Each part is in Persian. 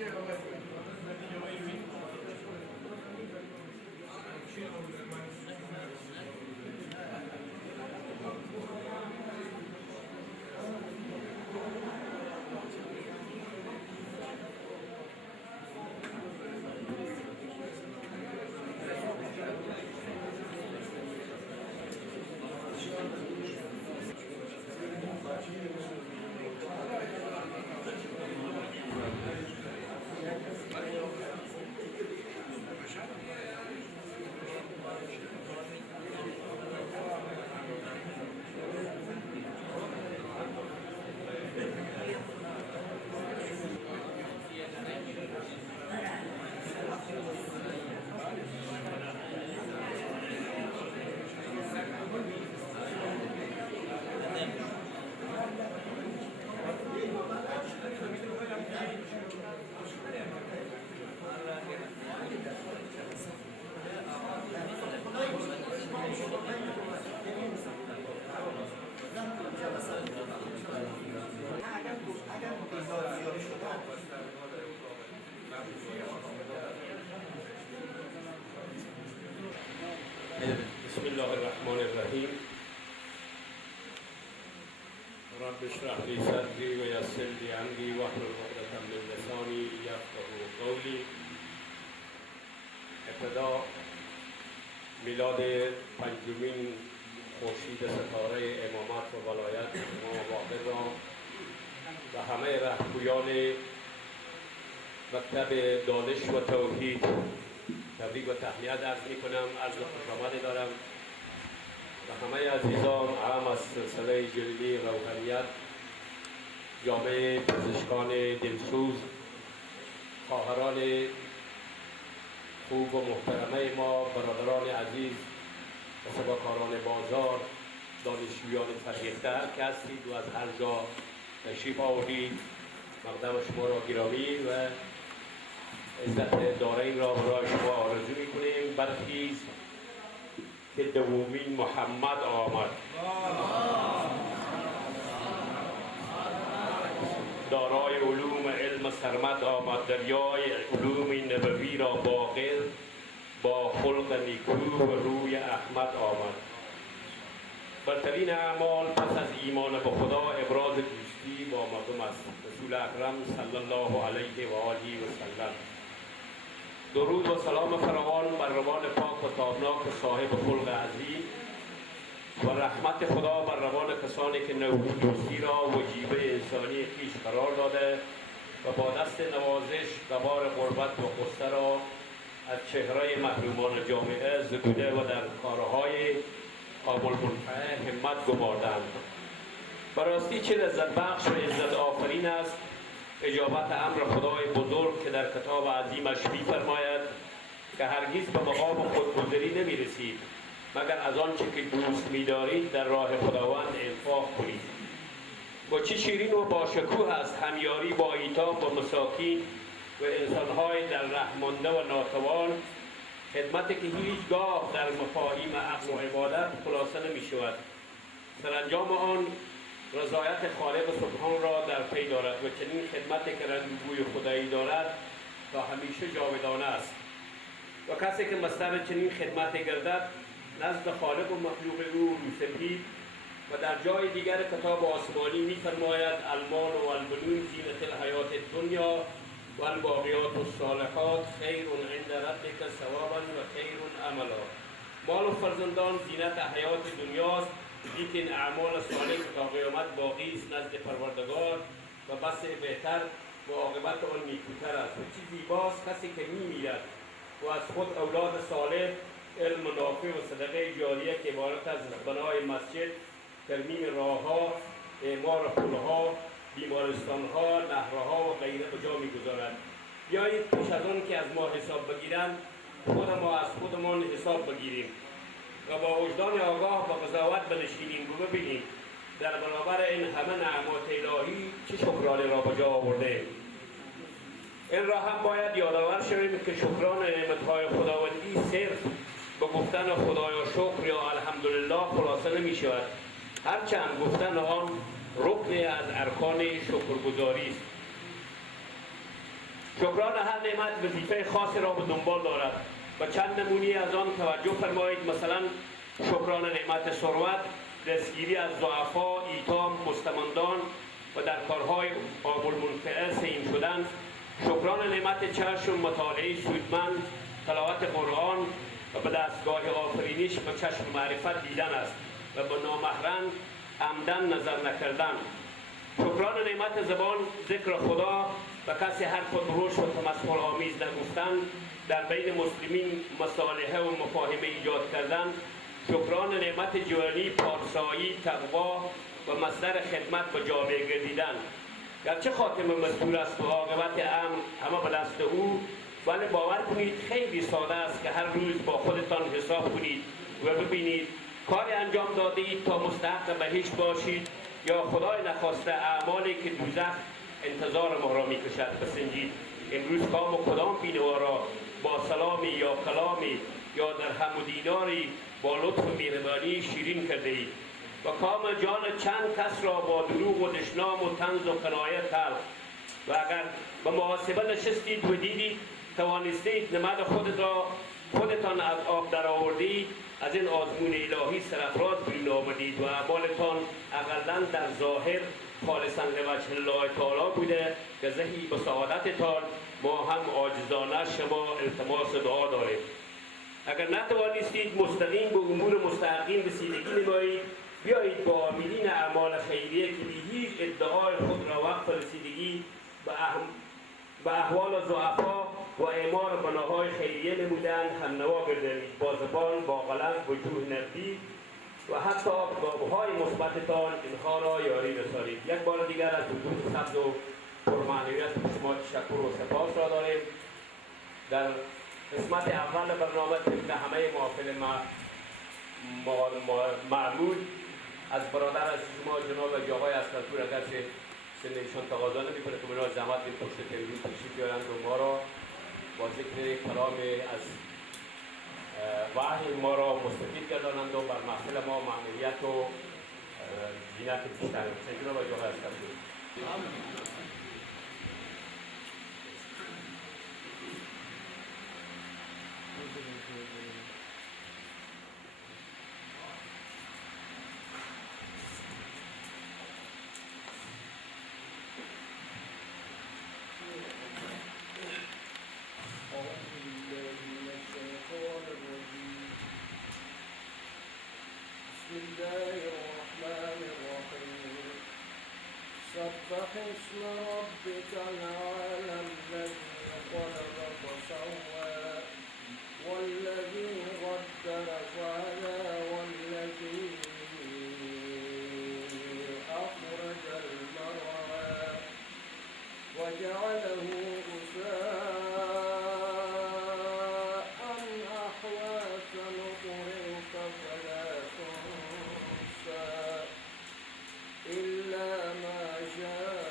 بسم الله الرحمن الرحیم. رب اشرح لي صدري ويسر لي امري واحلل عقدة من لساني يفقهوا قولي. ابتدا میلاد پنجمین خورشید ستاره امامت و ولایت امام باقر را و همه رهبویان مکتب دانش و توحید تبریک و تهنیت عرض می کنم. عرض خوش آمد دارم و همه عزیزان هم از سلسله جلیلی روحانیت، جامعه پزشکان دلسوز، خواهران خوب و محترمه ما، برادران عزیز و سباکاران بازار، دانشجویان فرهیخته که هستید و از هر جا تشریف آوردید، مقدم شما را گرامی و عزت دارین را برای شما آرزو میکنیم. برخیز که دومین محمد آمد، دارای علوم علم سرمد آمد، دریای علوم نبوی را باقر با خلق نیکو و روی احمد آمد. برترین اعمال پس از ایمان به خدا ابراز دوستی با مردم است. رسول اکرم صلی الله علیه و آله و سلم. درود و سلام فراوان بر روان پاک و تابناک صاحب خلق عظیم و رحمت خدا بر روان کسانی که نوح دوستی را وجیبه انسانی خویش قرار داده و با دست نوازش غبار غربت و غصه را از چهره محرومان جامعه زدوده و در کارهای قابل منفعه همت گماردند. براستی چه لذت بخش و عزت آفرین است اجابت امر خدای بزرگ که در کتاب عظیمش می‌فرماید که هرگز به مقام خودگذری نمی‌رسید مگر از آنچه که دوست می‌دارید در راه خداوند انفاق کنید. و چه شیرین و باشکوه است همیاری با ایتام و مساکین و انسان‌های در ره مانده و ناتوان، خدمتی که هیچگاه در مفاهیم عقل و عبادت خلاصه نمی‌شود. سرانجام آن رضایت خالق سبحان را در پی دارد و چنین خدمتی که رنگ و بوی خدایی دارد تا همیشه جاودانه است. و کسی که مصدر چنین خدمتی گردد نزد خالق و مخلوق او روسپید. و در جای دیگر کتاب آسمانی می‌فرماید المال و البنون زینت الحیات الدنیا و الباقیات الصالحات خیر عند ربک ثوابا و خیر عملا. مال و فرزندان زینت حیات دنیاست، لیکن اعمال صالح تا قیامت باقی است نزد پروردگار و بس بهتر و عاقبت آن نیکوتر است. و چه زیباست کسی که می‌میرد و از خود اولاد صالح، علم نافع و صدقه جاریه که عبارت از بنای مسجد، ترمیم راه‌ها، اعمار پل‌ها، بیمارستان‌ها، نهرها و غیره به جا می‌گذارد. بیایید پیش از آن که از ما حساب بگیرند خود ما از خودمان حساب بگیریم و با وجدان آگاه با قضاوت بنشینیم و ببینیم در برابر این همه نعمات الهی چه شکرانه را به جا آورده. این را هم باید یادآور شویم که شکران نعمت‌های خداوندی صرف به گفتن خدایا شکر یا الحمدلله خلاصه نمی شود، هرچند گفتن آن رکنی از ارکان شکرگزاری است. شکران هر نعمت وظیفه خاصی را به دنبال دارد و چند نمونه از آن توجه فرمایید. مثلا شکران نعمت ثروت، دستگیری از ضعفا، ایتام مستمندان و در کارهای قابل منفعل سهیم شدن. شکران نعمت چشم، مطالعه سودمند، تلاوت قرآن و به دستگاه آفرینش به چشم معرفت دیدن است و به نامحرم عمدن نظر نکردن. شکران نعمت زبان، ذکر خدا و کسی حرف درشت و تمسخر آمیز نگفتن، در بین مسلمین مصالحه و مفاهمه ایجاد کردن. شکران نعمت جوانی، پارسایی، تقوا و مصدر خدمت و جامعه گردیدن. گرچه خاتمه مستور است و عاقبت امر همه به دست او، ولی باور کنید خیلی ساده است که هر روز با خودتان حساب کنید و ببینید کاری انجام داده اید تا مستحق بهشت باشید یا خدای نخواسته اعمالی که دوزخ انتظار ما را میکشد بسنجید. امروز کام و کدام بینوا را با سلامی یا کلامی یا درهم و دیناری با لطف و مهربانی شیرین کرده اید و کام جان چند کس را با دروغ و دشنام و طنز و کنایه تلخ. و اگر به محاسبه نشستید و دیدید توانستید نمد خودتان از آب در آوردید، از این آزمون الهی سرافراز بیرون آمدید و اعمالتان اقلا در ظاهر خالصا لوجه الله تعالی بوده که زهی به سعادتتان ما هم عاجزانه شما التماس دعا داریم. اگر نتوانستید مستقیم به امور مستحقین رسیدگی نمایید، بیایید با عاملین اعمال خیریه که به هیچ ادعای خود را وقف رسیدگی به احوال ضعفا و اعمار بناهای خیریه نمودند هم نوا گردید. با زبان، با قلم، وجوه نردی و حتی گام‌های مثبتتان اینها را یاری رسانید. یک بار دیگر از وجود سبز و پرمعنویت شما تشکر و سپاس را داریم. در قسمت اول برنامه طبق همه محافل معمول از برادر از شما جناب جاهای اسکرپور اگر سنشان تقاضا نمی‌کنه که برای زحمت به پشت تلویزیون تشریف بیارند و ما را با ذکر کلام از وحی ما را مستفید گردانند و بر محفل ما معنویت و زینت بیشتر. جناب جاهای اسکرپور. بسم الله الرحمن الرحيم سبح اسم ربك الأعلى الذي خلق فسوى والذي قدر فهدى والذي أخرج المرعى وجعله غثاء أحوى سنقرئك فلا تنسى إلا ما شاء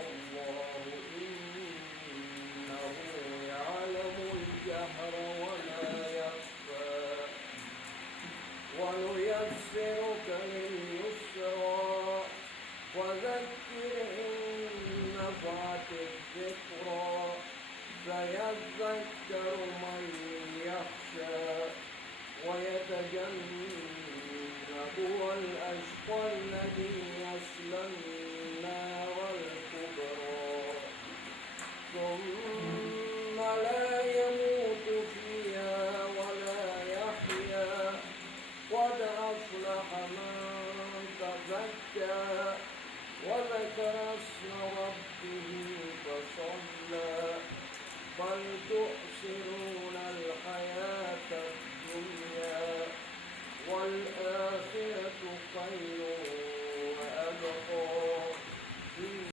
الله إنه يعلم الجهر ولا يخفى ونيسرك لليسرى وذكر إن نفعت الذكرى سيذكر من يخشى ويتجنبها الأشقى الذي يصلى النار الكبرى ثم لا يموت فيها ولا يحيا قد أفلح من تزكى وذكر اسم ربه فصلى بل تؤثرون الحياة الدنيا والآخرة خير